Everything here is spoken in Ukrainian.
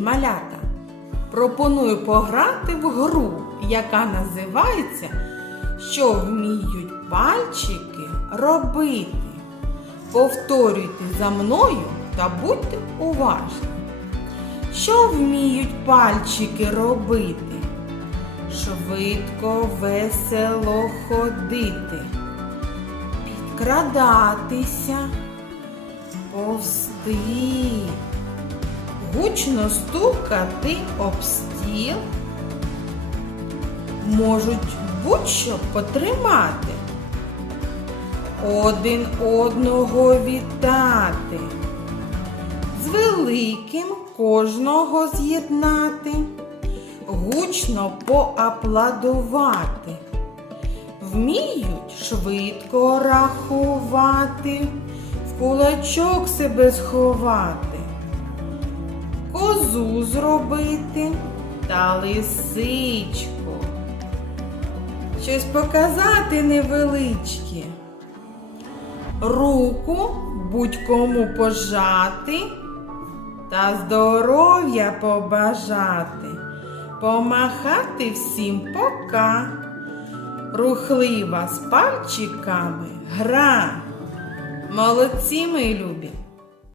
малята! Пропоную пограти в гру, яка називається Що вміють пальчики робити. Повторюйте за мною та будьте уважні. Що вміють пальчики робити? Швидко, весело ходити, підкрадатися, повсти, гучно стукати об стіл, можуть будь-що потримати, один одного вітати, з великим кожного з'єднати, гучно поаплодувати. Вміють швидко рахувати, в кулачок себе сховати, козу зробити та лисичку. Щось показати невеличке. Руку будь-кому пожати та здоров'я побажати, помахати всім пока. Рухлива з пальчиками гра. Молодці, мої любі!